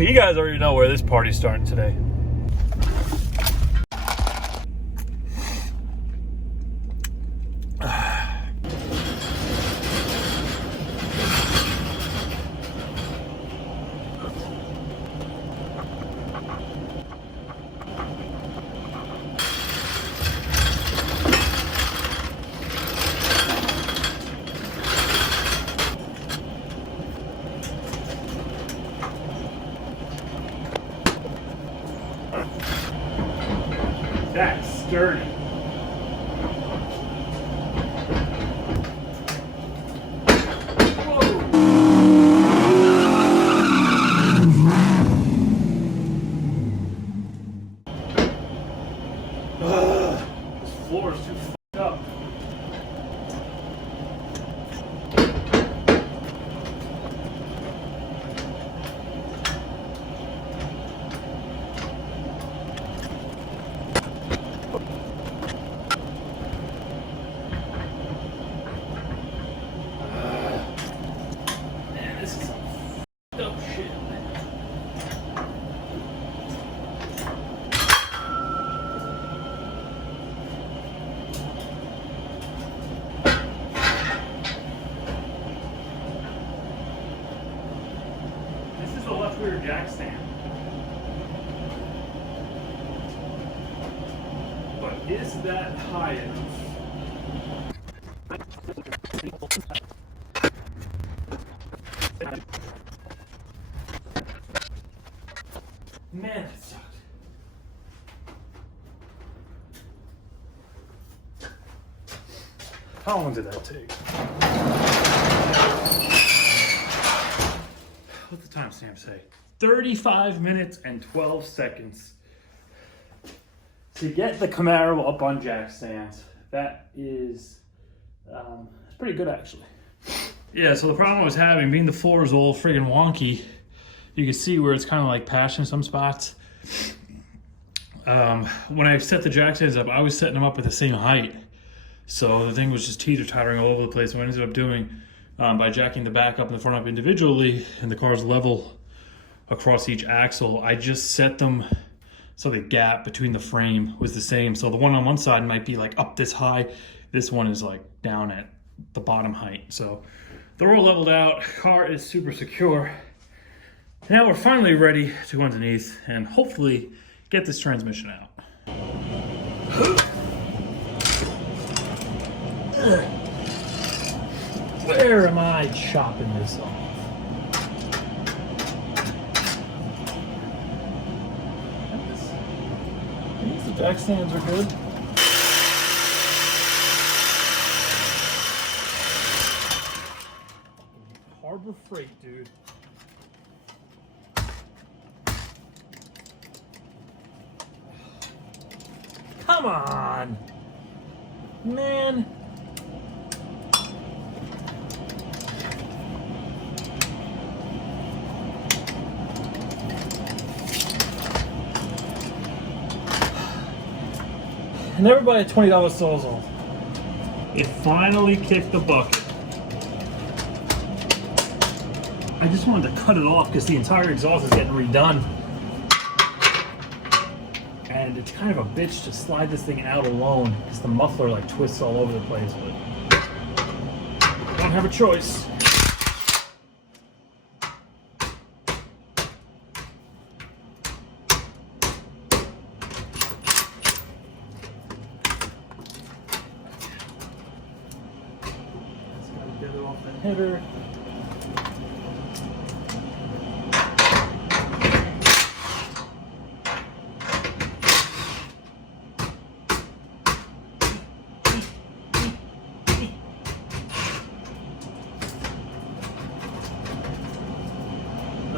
You guys already know where this party's starting today. That's sturdy. This floor is too fucked up. Man, this is some fucked up shit. This is the left rear jack stand. But is that high enough? Man, that sucked. How long did that take? What's the timestamp say? 35 minutes and 12 seconds. To get the Camaro up on jack stands, that is it's pretty good actually. Yeah, so the problem I was having, being the floor is all friggin' wonky, you can see where it's kind of like patching some spots. When I set the jack stands up, I was setting them up at the same height. So the thing was just teeter-tottering all over the place. What I ended up doing, by jacking the back up and the front up individually, and the car's level across each axle, I just set them so the gap between the frame was the same. So the one on one side might be like up this high. This one is like down at the bottom height. So they're all leveled out. Car is super secure. Now we're finally ready to go underneath and hopefully get this transmission out. Where am I chopping this off? These jack stands are good. Harbor Freight, dude. Come on, man. Never buy a $20 Sawzall. It finally kicked the bucket. I just wanted to cut it off because the entire exhaust is getting redone. And it's kind of a bitch to slide this thing out alone because the muffler like twists all over the place, but don't have a choice. Just gotta get it off the header. I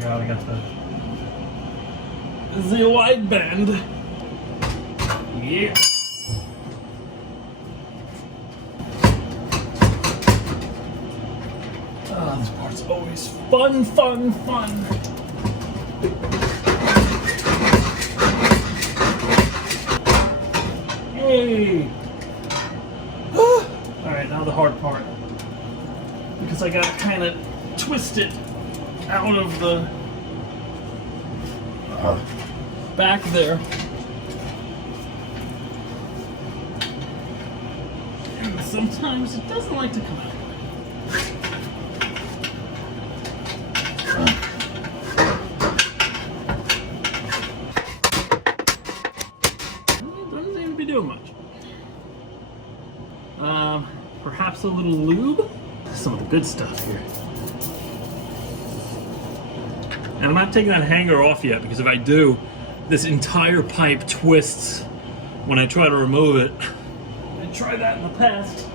forgot I got the wide band. Yeah. This part's always fun, fun, fun. Hey. Alright, now the hard part. Because I got kind of twisted out of the back there. And sometimes it doesn't like to come out. Doesn't seem to be doing much. Perhaps a little lube. Some of the good stuff here. And I'm not taking that hanger off yet, because if I do, this entire pipe twists when I try to remove it. I tried that in the past,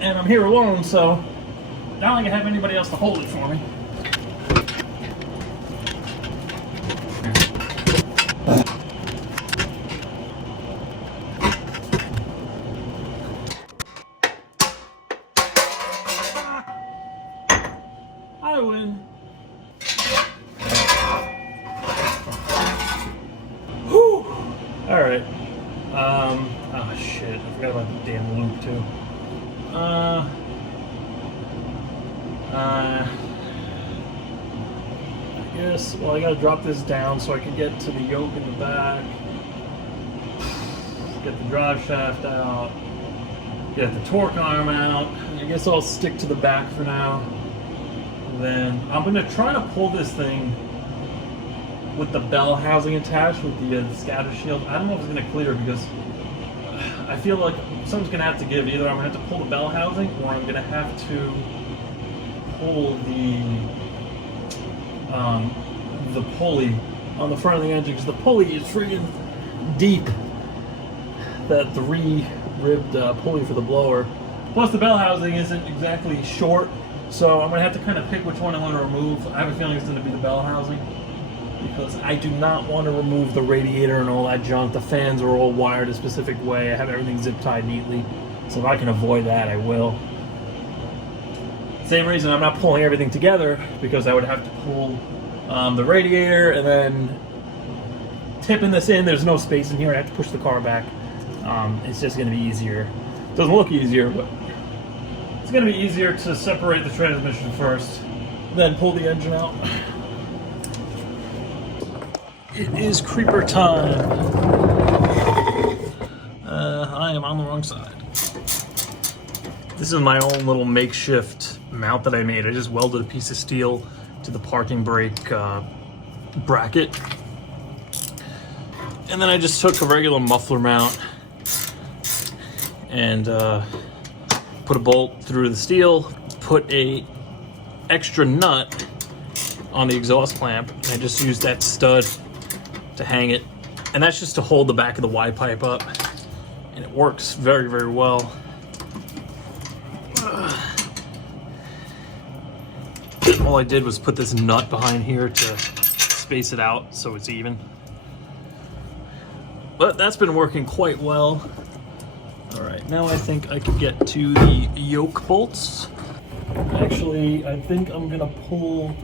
and I'm here alone, so not like I have anybody else to hold it for me. I win. Whew. All right. Oh shit! I forgot about the damn loop too. I guess. Well, I gotta drop this down so I can get to the yoke in the back. Get the drive shaft out. Get the torque arm out. I guess I'll stick to the back for now. Then I'm gonna try to pull this thing with the bell housing attached with the scatter shield. I don't know if it's gonna clear, because I feel like something's gonna have to give. Either I'm gonna have to pull the bell housing, or I'm gonna have to pull the pulley on the front of the engine, because the pulley is freaking deep. That 3-ribbed pulley for the blower. Plus the bell housing isn't exactly short. So I'm going to have to kind of pick which one I want to remove. I have a feeling it's going to be the bell housing, because I do not want to remove the radiator and all that junk. The fans are all wired a specific way. I have everything zip tied neatly. So if I can avoid that, I will. Same reason I'm not pulling everything together, because I would have to pull the radiator and then tipping this in. There's no space in here. I have to push the car back. It's just going to be easier. It doesn't look easier, but it's going to be easier to separate the transmission first, then pull the engine out. It is creeper time. I am on the wrong side. This is my own little makeshift mount that I made. I just welded a piece of steel to the parking brake bracket. And then I just took a regular muffler mount and put a bolt through the steel, put a extra nut on the exhaust clamp, and I just used that stud to hang it. And that's just to hold the back of the Y pipe up. And it works very, very well. And all I did was put this nut behind here to space it out so it's even. But that's been working quite well. All right, now I think I can get to the yoke bolts. Actually, I think I'm gonna pull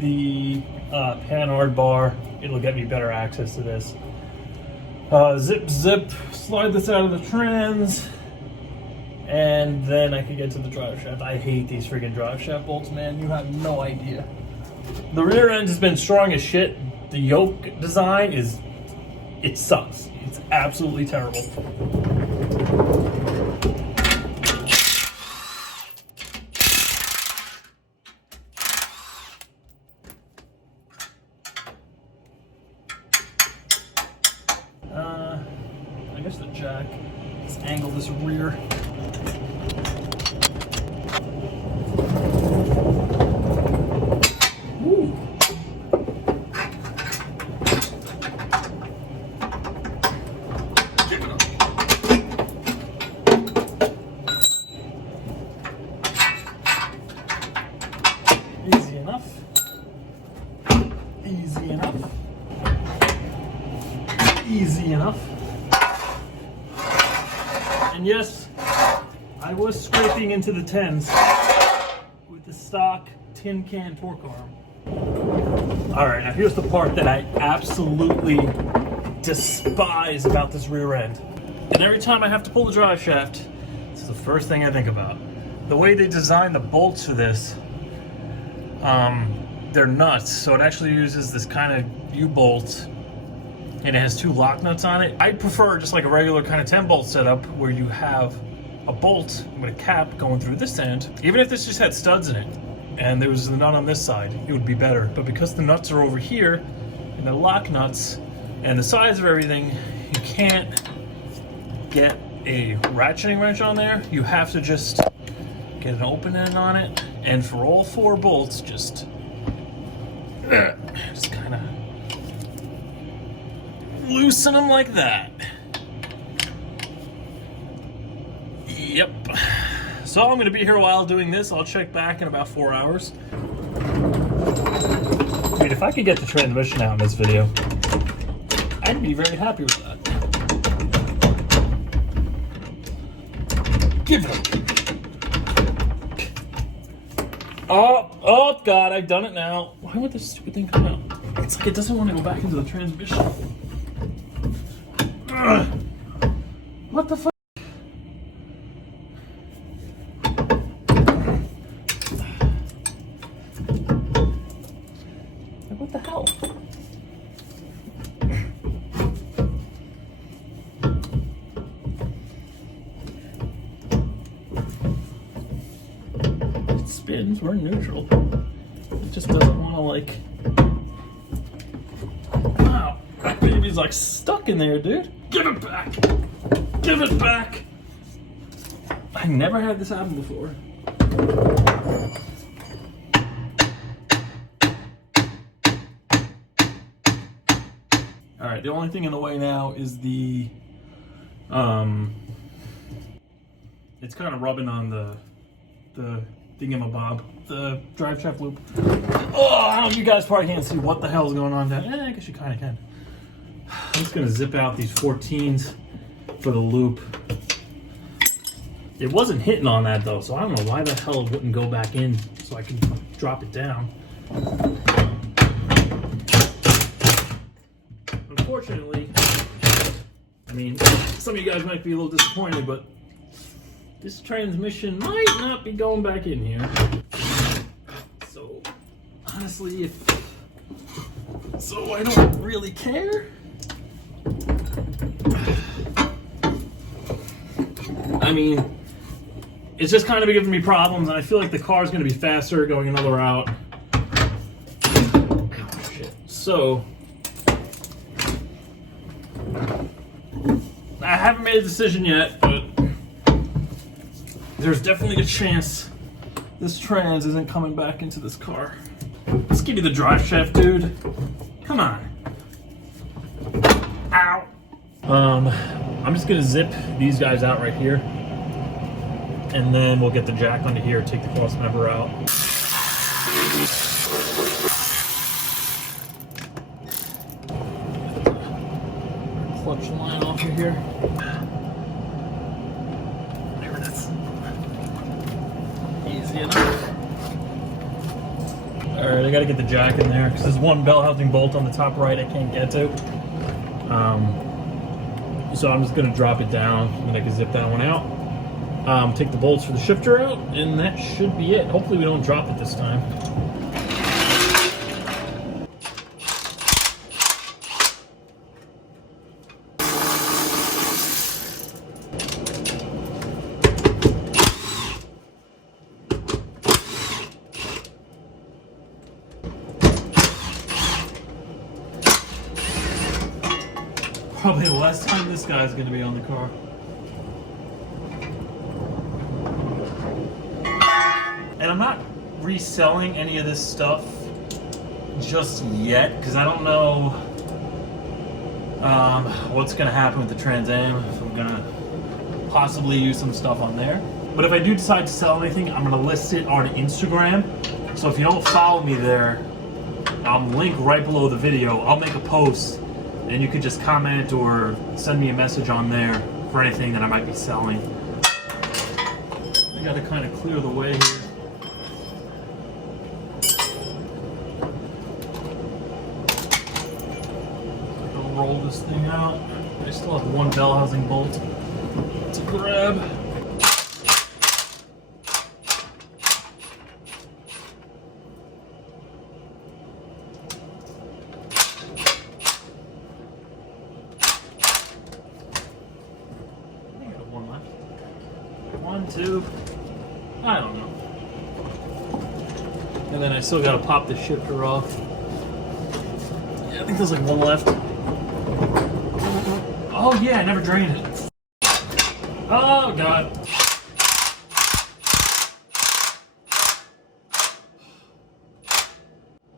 the panhard bar. It'll get me better access to this. Zip, slide this out of the trans, and then I can get to the drive shaft. I hate these freaking drive shaft bolts, man. You have no idea. The rear end has been strong as shit. The yoke design is, it sucks. It's absolutely terrible. I guess the jack. Let's angle this rear. Woo. Easy enough. Easy enough. Easy enough. And yes, I was scraping into the 10s with the stock tin can torque arm. All right, now here's the part that I absolutely despise about this rear end. And every time I have to pull the drive shaft, this is the first thing I think about. The way they designed the bolts for this, they're nuts. So it actually uses this kind of U-bolt, and it has 2 lock nuts on it. I prefer just like a regular kind of 10-bolt setup where you have a bolt with a cap going through this end. Even if this just had studs in it and there was a nut on this side, it would be better. But because the nuts are over here and the lock nuts and the size of everything, you can't get a ratcheting wrench on there. You have to just get an open end on it, and for all 4 bolts, just kind of loosen them like that. Yep. So I'm going to be here a while doing this. I'll check back in about 4 hours. Dude, if I could get the transmission out in this video, I'd be very happy with that. Give it. Oh God, I've done it now. Why would this stupid thing come out? It's like it doesn't want to go back into the transmission. Ugh. What the fuck? What the hell? It spins, we're in neutral. It just doesn't want to, like... Wow, that baby's like stuck in there, dude. Give it back! Give it back! I never had this happen before. Alright, the only thing in the way now is the, it's kind of rubbing on the thingamabob, the drive shaft loop. Oh, you guys probably can't see what the hell's going on down. I guess you kind of can. I'm just gonna zip out these 14s for the loop. It wasn't hitting on that though, so I don't know why the hell it wouldn't go back in so I can drop it down. Unfortunately, I mean, some of you guys might be a little disappointed, but this transmission might not be going back in here. So, honestly, I don't really care. I mean, it's just kind of giving me problems, and I feel like the car's going to be faster going another route. Oh, shit. So, I haven't made a decision yet, but there's definitely a chance this trans isn't coming back into this car. Let's give you the drive shaft, dude. Come on. Ow. I'm just gonna zip these guys out right here, and then we'll get the jack onto here, take the cross member out. Clutch line off of here. There it is. Easy enough. Alright, I gotta get the jack in there because there's one bell housing bolt on the top right I can't get to. So I'm just gonna drop it down and I can zip that one out. Take the bolts for the shifter out, and that should be it. Hopefully we don't drop it this time. Probably the last time this guy's gonna be on the car. And I'm not reselling any of this stuff just yet, because I don't know what's gonna happen with the Trans Am, if I'm gonna possibly use some stuff on there. But if I do decide to sell anything, I'm gonna list it on Instagram. So if you don't follow me there, I'll link right below the video. I'll make a post, and you could just comment or send me a message on there for anything that I might be selling. I gotta kind of clear the way here. I'll roll this thing out. I still have one bell housing bolt to grab. 1, 2, I don't know. And then I still gotta pop the shifter off. Yeah, I think there's like one left. Oh yeah, I never drained it. Oh god.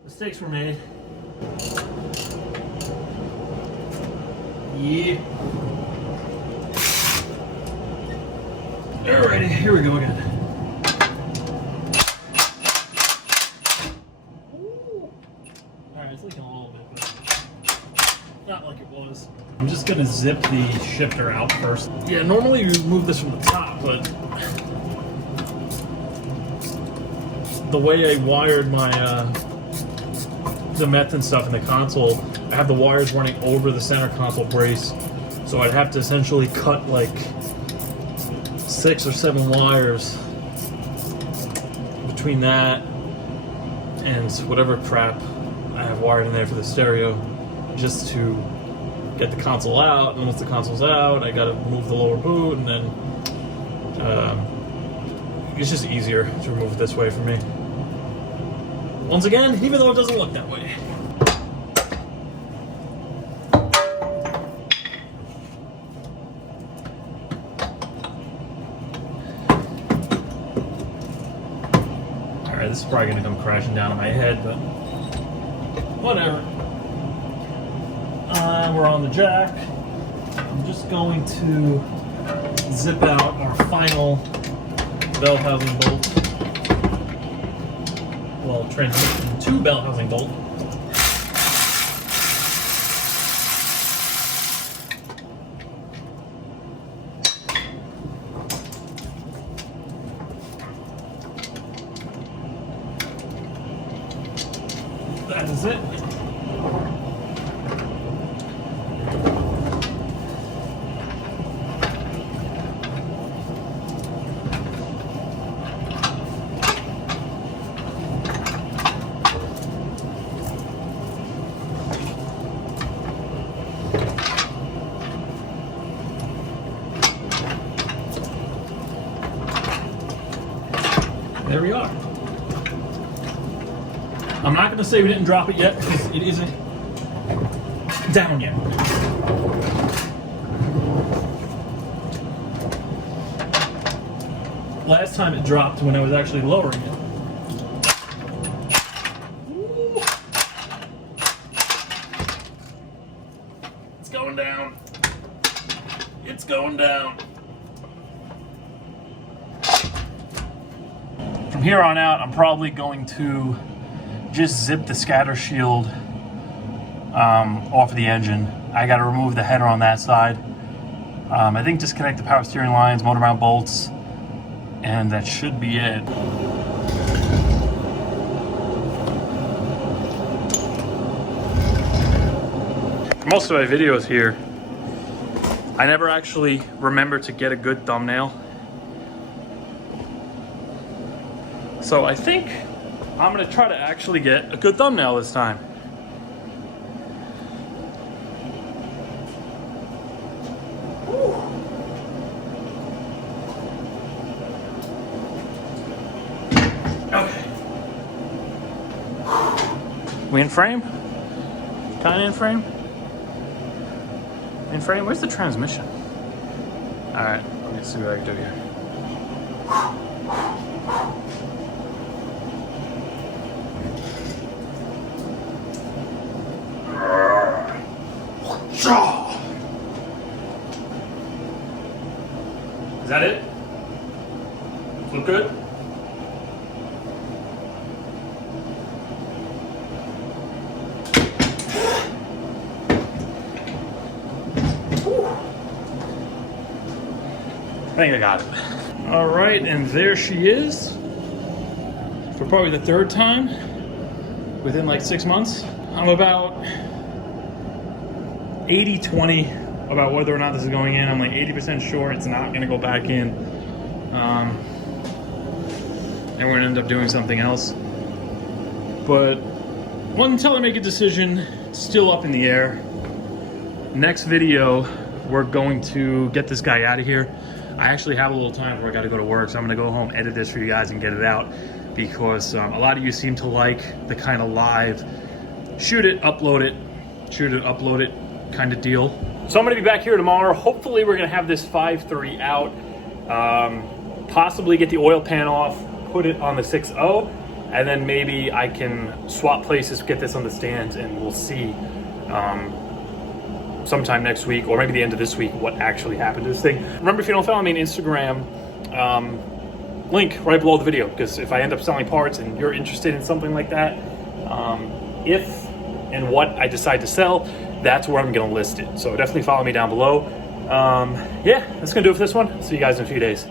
Mistakes were made. Yeah. Alrighty, here we go again. Alright, it's leaking a little bit, but not like it was. I'm just gonna zip the shifter out first. Yeah, normally you move this from the top, but the way I wired my the meth and stuff in the console, I have the wires running over the center console brace, so I'd have to essentially cut like 6 or 7 wires between that and whatever crap I have wired in there for the stereo, just to get the console out. And once the console's out, I gotta remove the lower boot, and then it's just easier to remove it this way for me. Once again, even though it doesn't look that way. Alright, this is probably going to come crashing down on my head, but whatever. We're on the jack. I'm just going to zip out our final belt housing bolt. Well, transition to belt housing bolt. That is it. There we are. I'm not going to say we didn't drop it yet, because it isn't down yet. Last time it dropped when I was actually lowering it. Ooh. It's going down. It's going down. From here on out, I'm probably going to just zip the scatter shield off of the engine. I got to remove the header on that side. I think disconnect the power steering lines, motor mount bolts, and that should be it. For most of my videos here, I never actually remember to get a good thumbnail. So I think I'm gonna try to actually get a good thumbnail this time. Okay. We in frame? Kinda in frame? In frame? Where's the transmission? Alright, let me see what I can do here. Is that it? Look good? I think I got it. All right, and there she is. For probably the 3rd time within like 6 months. I'm about 80-20 about whether or not this is going in. I'm like 80% sure it's not gonna go back in. And we're gonna end up doing something else. But until I make a decision, it's still up in the air. Next video, we're going to get this guy out of here. I actually have a little time where I got to go to work, so I'm going to go home, edit this for you guys, and get it out, because a lot of you seem to like the kind of live, shoot it, upload it kind of deal. So I'm going to be back here tomorrow. Hopefully we're going to have this 5.3 out, possibly get the oil pan off, put it on the 6.0, and then maybe I can swap places, get this on the stands, and we'll see sometime next week, or maybe the end of this week, what actually happened to this thing. Remember, if you don't follow me on Instagram, link right below the video, because if I end up selling parts and you're interested in something like that, if and what I decide to sell, that's where I'm gonna list it. So definitely follow me down below. Yeah, that's gonna do it for this one. See you guys in a few days.